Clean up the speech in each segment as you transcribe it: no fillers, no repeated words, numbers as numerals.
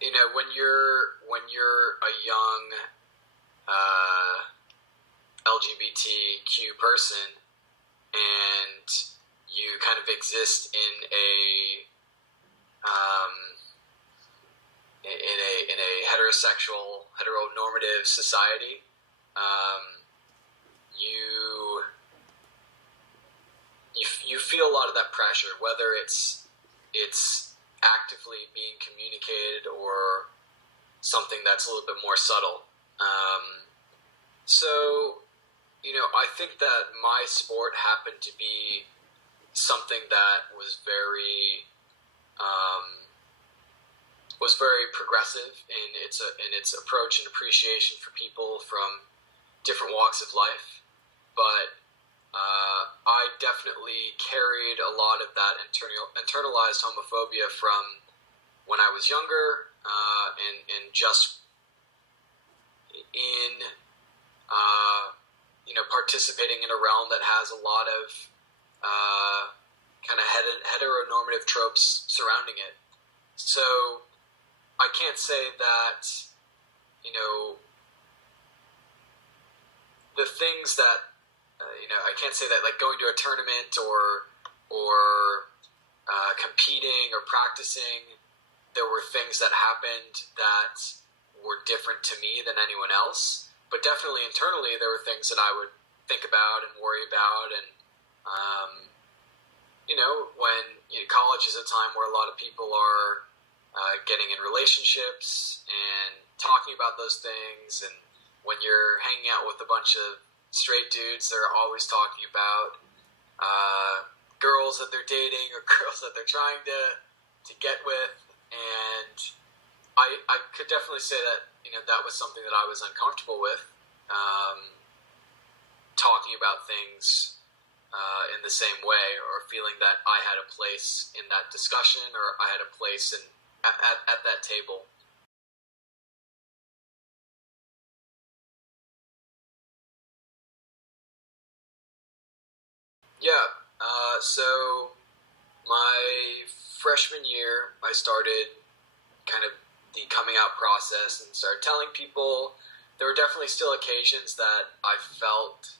when you're a young LGBTQ person and you kind of exist in a heteronormative society, you feel a lot of that pressure, whether it's actively being communicated or something that's a little bit more subtle. So, I think that my sport happened to be something that was very progressive in its approach and appreciation for people from different walks of life, but I definitely carried a lot of that internalized homophobia from when I was younger, and just in participating in a realm that has a lot of kind of heteronormative tropes surrounding it. So I can't say that the things that I can't say that like going to a tournament or competing or practicing, there were things that happened that were different to me than anyone else. But definitely internally, there were things that I would think about and worry about. And, when college is a time where a lot of people are getting in relationships and talking about those things. And when you're hanging out with a bunch of straight dudes, they're always talking about girls that they're dating or girls that they're trying to get with. And I could definitely say that that was something that I was uncomfortable with, talking about things in the same way, or feeling that I had a place in that discussion, or I had a place at that table. Yeah, so my freshman year, I started kind of the coming out process and started telling people. There were definitely still occasions that I felt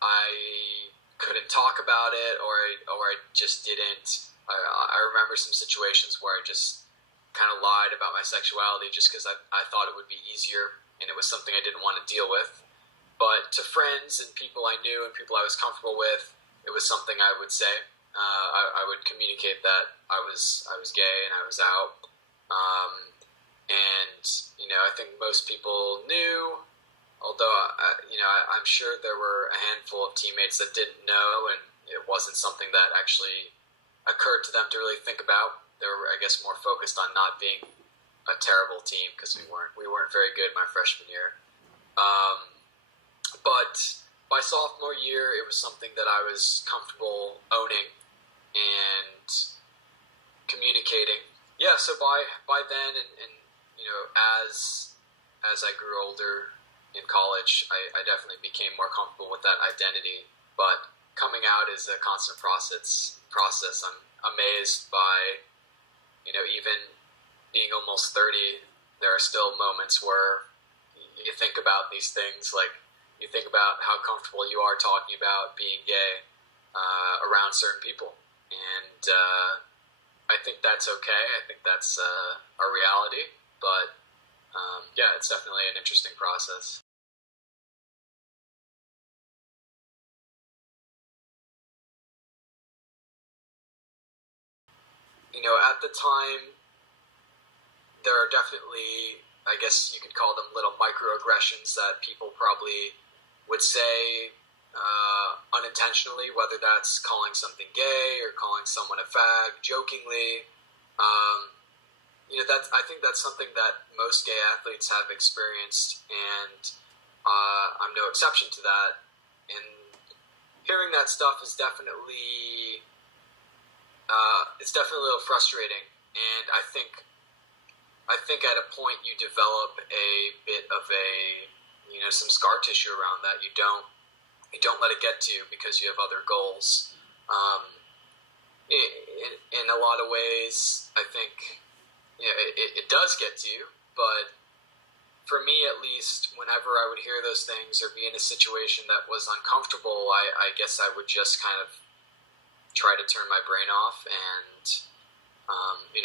I couldn't talk about it, or I just didn't. I remember some situations where I just kind of lied about my sexuality just because I thought it would be easier, and it was something I didn't want to deal with. But to friends and people I knew and people I was comfortable with, it was something I would say. I would communicate that I was gay and I was out. And I think most people knew, although I'm sure there were a handful of teammates that didn't know, and it wasn't something that actually occurred to them to really think about. They were, I guess, more focused on not being a terrible team, because we weren't very good my freshman year. But by sophomore year, it was something that I was comfortable owning and communicating. Yeah, so by then, and as I grew older in college, I definitely became more comfortable with that identity. But coming out is a constant process. I'm amazed by, even being almost 30, there are still moments where you think about these things, like you think about how comfortable you are talking about being gay around certain people. And I think that's okay. I think that's a reality. But yeah, it's definitely an interesting process. At the time, there are definitely, I guess you could call them little microaggressions that people probably would say unintentionally, whether that's calling something gay or calling someone a fag jokingly. I think that's something that most gay athletes have experienced, and I'm no exception to that. And hearing that stuff is definitely a little frustrating. And I think at a point you develop a bit of some scar tissue around that. You don't let it get to you because you have other goals. In a lot of ways, I think it does get to you. But for me, at least, whenever I would hear those things or be in a situation that was uncomfortable, I guess I would just kind of try to turn my brain off. And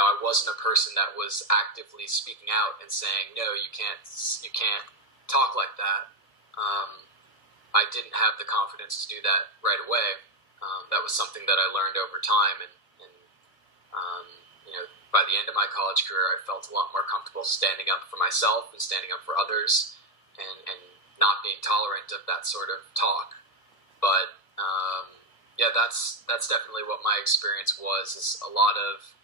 I wasn't a person that was actively speaking out and saying, no, you can't talk like that. I didn't have the confidence to do that right away. That was something that I learned over time, and um, by the end of my college career, I felt a lot more comfortable standing up for myself and standing up for others, and not being tolerant of that sort of talk. But yeah, that's definitely what my experience was. Is a lot of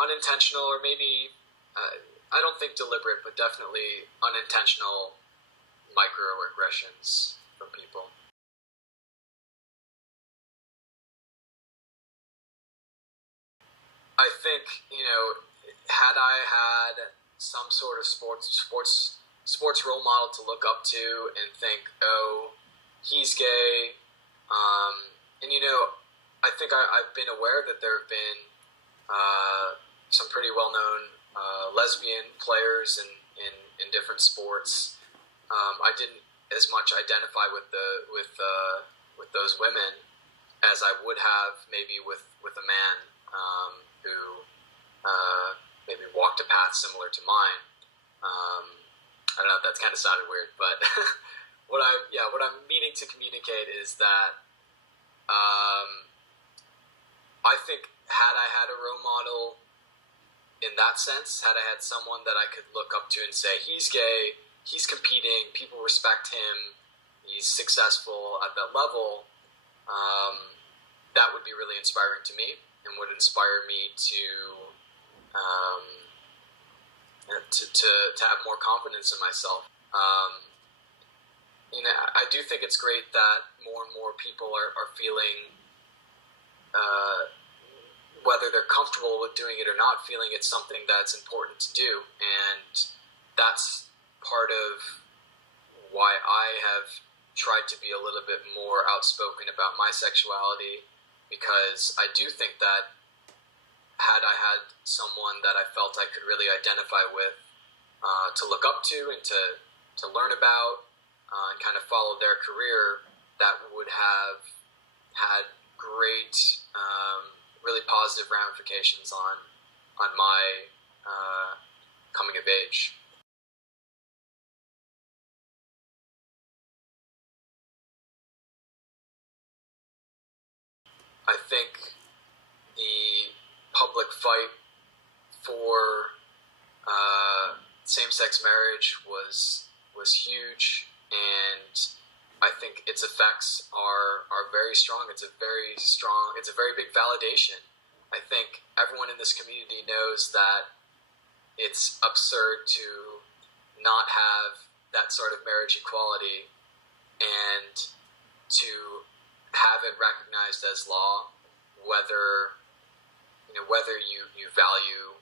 unintentional, or maybe I don't think deliberate, but definitely unintentional microaggressions from people. I think had I had some sort of sports role model to look up to and think, oh, he's gay, and I think I've been aware that there have been some pretty well known lesbian players in different sports. I didn't as much identify with those women as I would have maybe with a man who maybe walked a path similar to mine. I don't know if that's kind of sounded weird, but what I'm meaning to communicate is that I think had I had a role model in that sense, had I had someone that I could look up to and say, he's gay, he's competing, people respect him, he's successful at that level, that would be really inspiring to me and would inspire me um, to have more confidence in myself. I do think it's great that more and more people are feeling, whether they're comfortable with doing it or not, feeling it's something that's important to do. And that's part of why I have tried to be a little bit more outspoken about my sexuality, because I do think that had I had someone that I felt I could really identify with, to look up to and to learn about, and kind of follow their career, that would have had great, really positive ramifications on my coming of age. I think the public fight for same-sex marriage was huge, and I think its effects are very strong. It's a very strong. It's a very big validation. I think everyone in this community knows that it's absurd to not have that sort of marriage equality, and to have it recognized as law, whether whether you value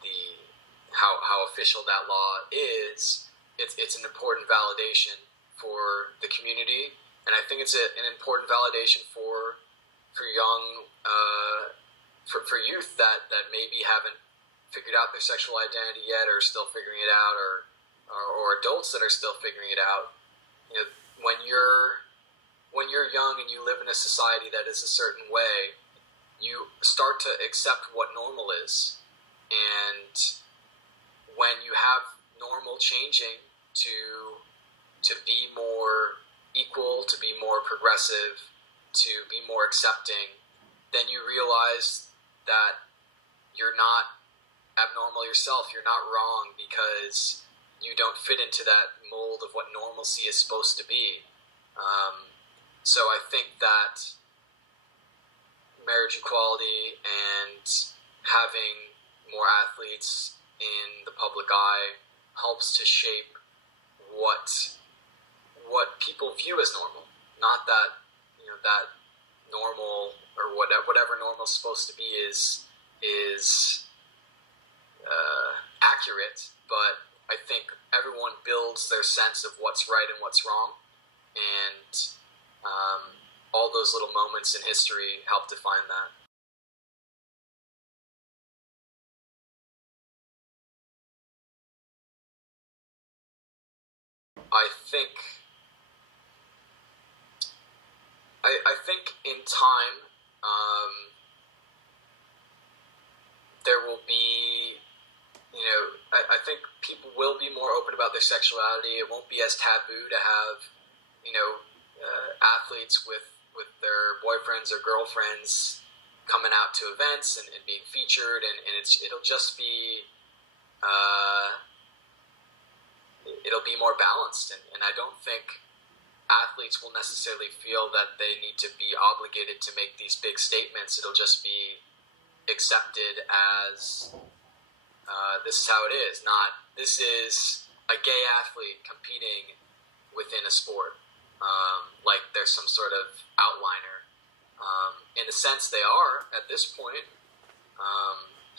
the how official that law is, it's an important validation for the community, and I think it's an important validation for young for youth that maybe haven't figured out their sexual identity yet, or still figuring it out, or adults that are still figuring it out. When you're young and you live in a society that is a certain way, you start to accept what normal is. And when you have normal changing to be more equal, to be more progressive, to be more accepting, then you realize that you're not abnormal yourself. You're not wrong because you don't fit into that mold of what normalcy is supposed to be. So I think that marriage equality and having more athletes in the public eye helps to shape what people view as normal. Not that that normal, or whatever normal is supposed to be is accurate, but I think everyone builds their sense of what's right and what's wrong, and all those little moments in history help define that. I think I think in time, there will be, I think people will be more open about their sexuality. It won't be as taboo to have, athletes with their boyfriends or girlfriends coming out to events and being featured, and it'll just be, it'll be more balanced, and I don't think athletes will necessarily feel that they need to be obligated to make these big statements. It'll just be accepted as, this is how it is. Not, this is a gay athlete competing within a sport, like there's some sort of outliner. In a sense, they are at this point.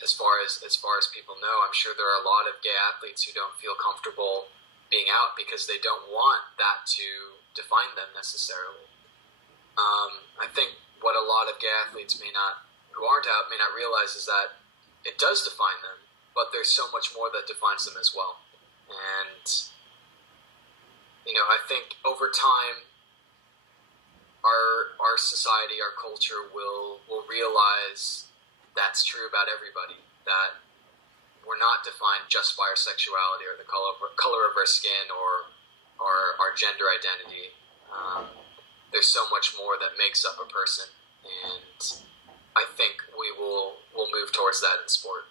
As far as people know, I'm sure there are a lot of gay athletes who don't feel comfortable being out because they don't want that to define them necessarily. I think what a lot of gay athletes who aren't out may not realize is that it does define them, but there's so much more that defines them as well. And I think over time, our society, our culture will realize that's true about everybody, that we're not defined just by our sexuality or the color of our skin or our gender identity. There's so much more that makes up a person, and I think we'll move towards that in sport.